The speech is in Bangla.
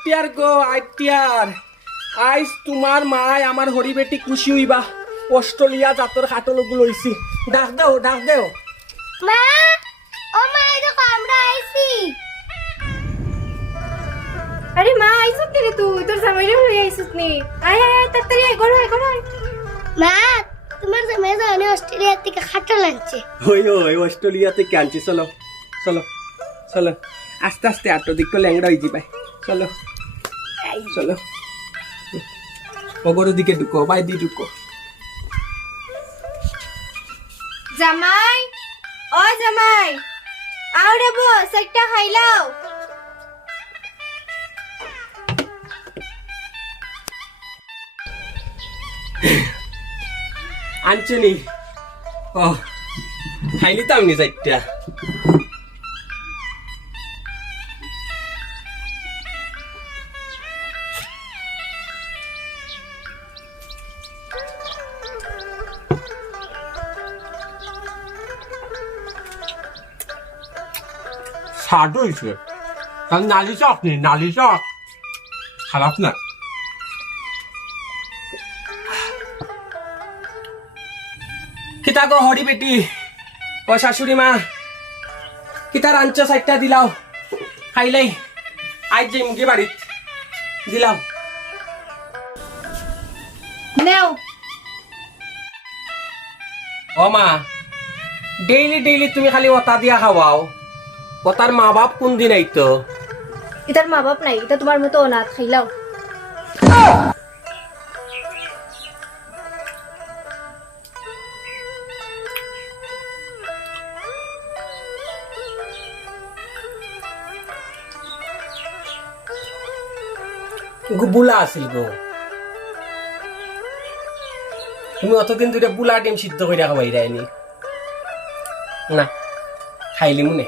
আইটিয়ার গো আইটিয়ার আইস তোমার মায় আমার হরি বেটি খুশি হইবা অস্ট্রেলিয়া জাতর খাটলগুলো লইছি ডাক দেও মা ও মা এই দেখো আমরা আইছি। আরে মা আইসুত নি তুই তোর জামাইরে হই আইসুত নি আয় আয় তাড়াতাড়ি আয় ঘর আয় মা তোমার জামাই জানে অস্ট্রেলিয়া থেকে খাটল আনছে। ওই অস্ট্রেলিয়া থেকে আনছি চলো চলো চলো আস্তে আস্তে আটো দিক ল্যাংড়া হয়ে যাবে চলো চলো ওগর দিকে ঢুকো বাইদি ঢুকো জামাই ও জামাই আও রে বস একটা খাইলাও। আনছনি ও খাইলি তো আমি চারটা স্বাদ হয়েছে কারণ নালি চক নেই নালি চক খারাপ না কিতা গো হরি বেটি ও শাশুড়ি মা কিতা রাঞ্চ সাইটটা দিলাও খাইলাই আজ যে মুখে বাড়িত দিলাম নেও ও মা ডেইলি তুমি খালি ওতা দিয়া খাওয়াও ওতার মা বাপ কোন দিন আইতো ইতার মা বাপ নাই এটা তোমার মতো অনাথ খাইলাও। বুলা আছিল গো তুমি অতদিন ধরে বুলা ডিম সিদ্ধ করে খাওয়াই দেয়নি না খাইলি মনে